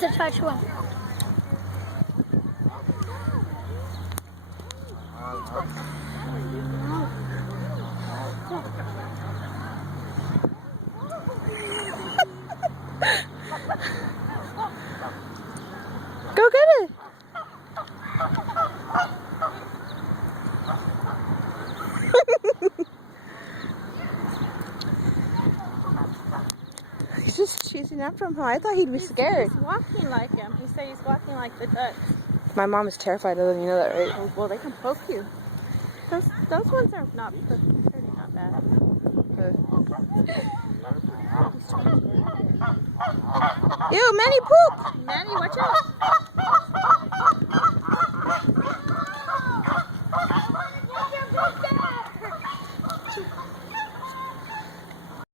wants to touch one. Go get it. He's just chasing after him. I thought he'd be scared. He's walking like him. He said he's walking like the ducks. My mom is terrified of them. You know that, right? Oh, well, they can poke you. Those ones are not pretty, not bad. Ew, Manny poop! Manny, watch out!